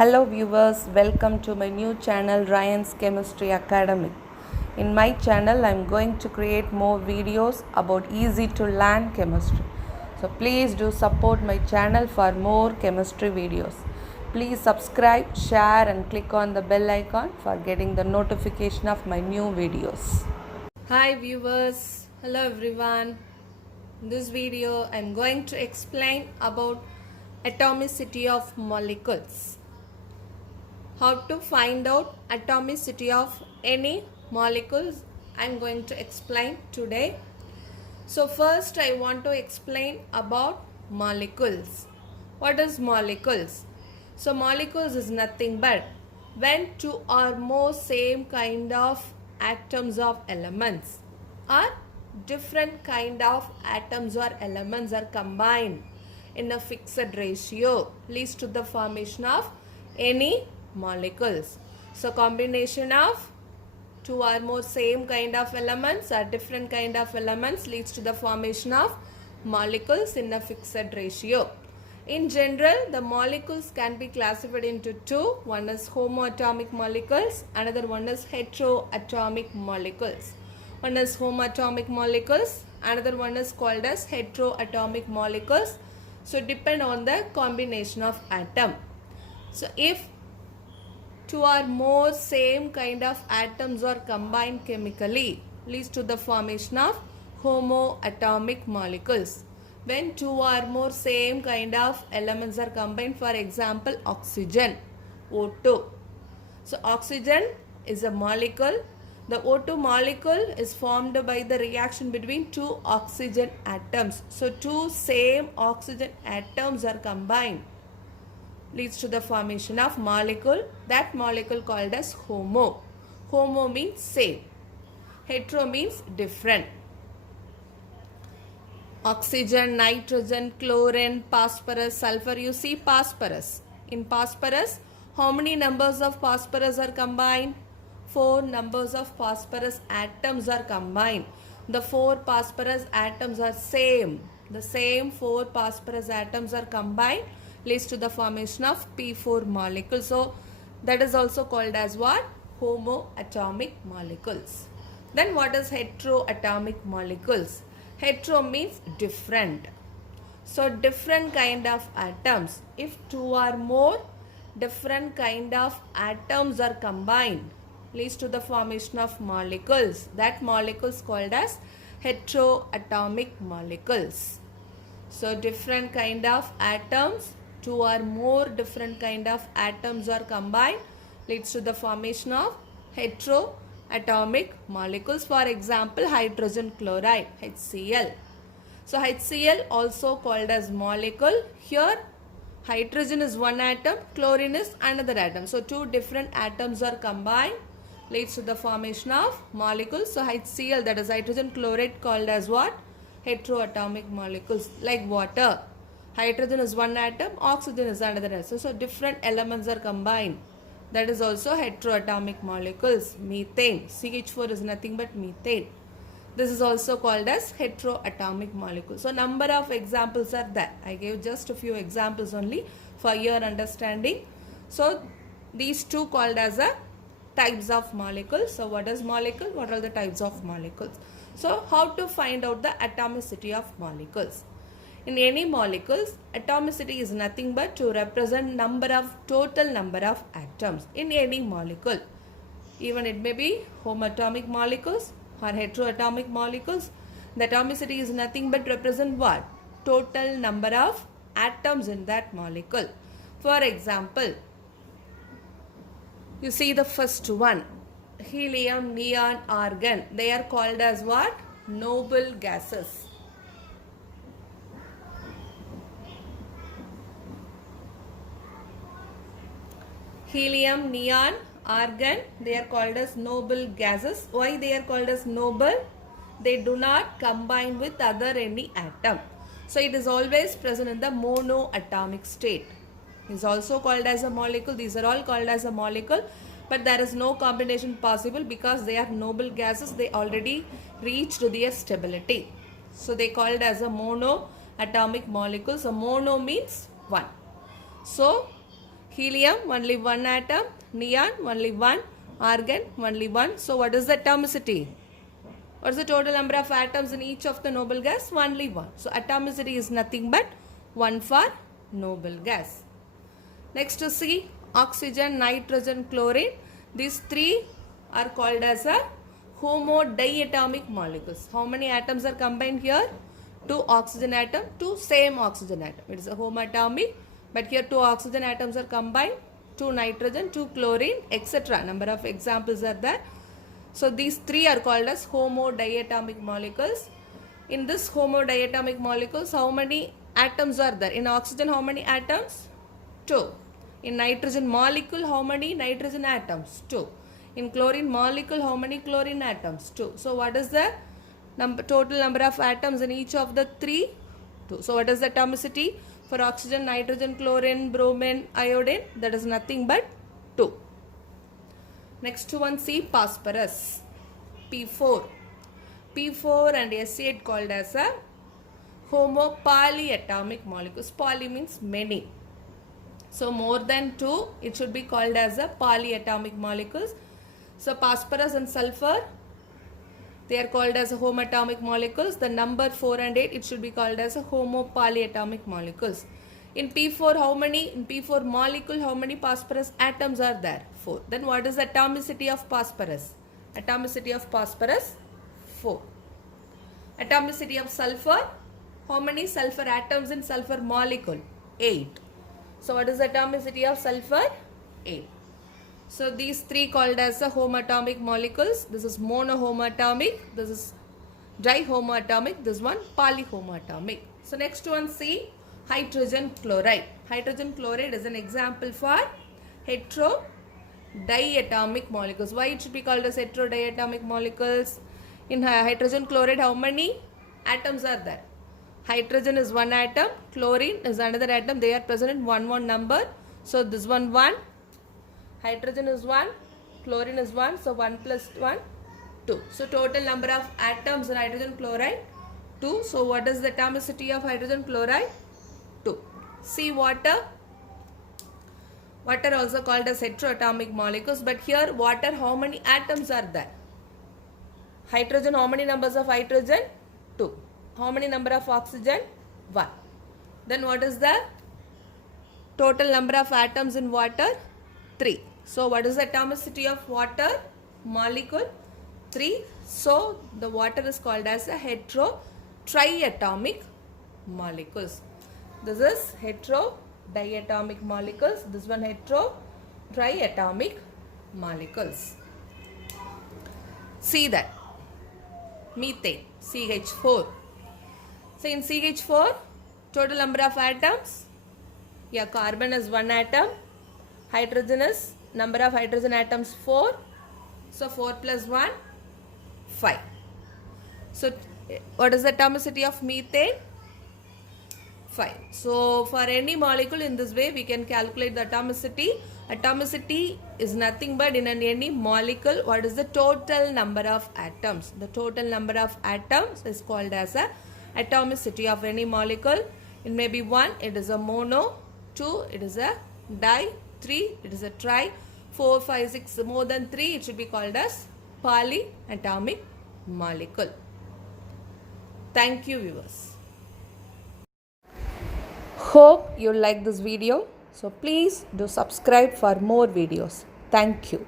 Hello viewers, welcome to my new channel Ryan's Chemistry Academy. In my channel I am going to create more videos about easy to learn chemistry. So please do support my channel for more chemistry videos. Please subscribe, share and click on the bell icon for getting the notification of my new videos. Hi viewers, hello everyone. In this video I am going to explain about atomicity of molecules. How to find out atomicity of any molecules I am going to explain today. So first I want to explain about molecules. What is molecules? So molecules is nothing but when two or more same kind of atoms of elements or different kind of atoms or elements are combined in a fixed ratio leads to the formation of any molecules. So combination of two or more same kind of elements or different kind of elements leads to the formation of molecules in a fixed ratio. In general, the molecules can be classified into two. One is homoatomic molecules, another one is heteroatomic molecules. One is homoatomic molecules, another one is called as heteroatomic molecules. So depend on the combination of atom. So if two or more same kind of atoms are combined chemically leads to the formation of homoatomic molecules. When two or more same kind of elements are combined, for example oxygen, O2. So oxygen is a molecule. The O2 molecule is formed by the reaction between two oxygen atoms. So two same oxygen atoms are combined leads to the formation of molecule. That molecule called as homo. Homo means same. Hetero means different. Oxygen, nitrogen, chlorine, phosphorus, sulfur. You see phosphorus. In phosphorus, how many numbers of phosphorus are combined? 4 numbers of phosphorus atoms are combined. The 4 phosphorus atoms are same. The same 4 phosphorus atoms are combined leads to the formation of P4 molecule. So that is also called as what? Homoatomic molecules. Then what is heteroatomic molecules? Hetero means different. So different kind of atoms. If two or more different kind of atoms are combined leads to the formation of molecules. That molecules called as heteroatomic molecules. So different kind of atoms, two or more different kind of atoms are combined leads to the formation of heteroatomic molecules. For example, hydrogen chloride, HCl. So HCl also called as molecule. Here hydrogen is one atom, chlorine is another atom. So two different atoms are combined leads to the formation of molecules. So HCl, that is hydrogen chloride, called as what? Heteroatomic molecules. Like water, hydrogen is one atom, oxygen is another atom. So different elements are combined. That is also heteroatomic molecules. Methane, CH4 is nothing but methane. This is also called as heteroatomic molecules. So number of examples are there. I gave just a few examples only for your understanding. So these two called as a types of molecules. So what is molecule? What are the types of molecules? So how to find out the atomicity of molecules? In any molecules, atomicity is nothing but to represent total number of atoms in any molecule. Even it may be homoatomic molecules or heteroatomic molecules. The atomicity is nothing but represent what? Total number of atoms in that molecule. For example, you see the first one, helium, neon, argon. They are called as what? Noble gases. Helium, neon, argon, they are called as noble gases. Why they are called as noble? They do not combine with other any atom. So it is always present in the monoatomic state. It is also called as a molecule. These are all called as a molecule. But there is no combination possible because they are noble gases. They already reached their stability. So they called as a monoatomic molecule. So mono means one. So Helium, only one atom. Neon, only one. Argon, only one. So what is the atomicity? What is the total number of atoms in each of the noble gas? Only one. So atomicity is nothing but 1 for noble gas. Next to C, oxygen, nitrogen, chlorine. These three are called as a homodiatomic molecules. How many atoms are combined here? 2 oxygen atom, 2 same oxygen atom. It is a homoatomic, but here 2 oxygen atoms are combined, 2 nitrogen, 2 chlorine, etc. Number of examples are there. So these three are called as homodiatomic molecules. In this homodiatomic molecules, how many atoms are there? In oxygen, how many atoms? 2. In nitrogen molecule, how many nitrogen atoms? 2. In chlorine molecule, how many chlorine atoms? 2. So what is the total number of atoms in each of the three? 2. So what is the atomicity for oxygen, nitrogen, chlorine, bromine, iodine? That is nothing but 2. Next one, C, phosphorus, P4. P4 and S8 called as a homopolyatomic molecules. Poly means many. So more than 2, it should be called as a polyatomic molecules. So phosphorus and sulfur, they are called as a homoatomic molecules. The number 4 and 8, it should be called as a homopolyatomic molecules. In P4, how many? In P4 molecule, how many phosphorus atoms are there? 4. Then what is the atomicity of phosphorus? Atomicity of phosphorus, 4. Atomicity of sulfur, how many sulfur atoms in sulfur molecule? 8. So what is the atomicity of sulfur? 8. So these three called as the homoatomic molecules. This is monohomoatomic, this is dihomoatomic, this one polyhomoatomic. So next one, C, hydrogen chloride. Hydrogen chloride is an example for heterodiatomic molecules. Why it should be called as heterodiatomic molecules? In hydrogen chloride, how many atoms are there? Hydrogen is one atom, chlorine is another atom. They are present in one number. So this one 1, hydrogen is 1, chlorine is 1. So 1 plus 1, 2. So total number of atoms in hydrogen chloride, 2. So what is the atomicity of hydrogen chloride? 2. See water. Water also called as heteroatomic molecules, but here water, how many atoms are there? Hydrogen, how many numbers of hydrogen? 2. How many number of oxygen? 1. Then what is the total number of atoms in water? 3. So what is the atomicity of water molecule? 3. So the water is called as a heterotriatomic molecules. This is heterodiatomic molecules. This one heterotriatomic molecules. See that. Methane, CH4. So in CH4, total number of atoms? Yeah, carbon is 1 atom. Hydrogen is, number of hydrogen atoms 4. So 4 plus 1, 5. So what is the atomicity of methane? 5. So for any molecule in this way we can calculate the atomicity. Atomicity is nothing but in any molecule, what is the total number of atoms? The total number of atoms is called as a atomicity of any molecule. It may be 1, it is a mono, 2, it is a di, 3, it is a tri, 4, 5, 6, more than 3, it should be called as polyatomic molecule. Thank you, viewers. Hope you like this video. So please do subscribe for more videos. Thank you.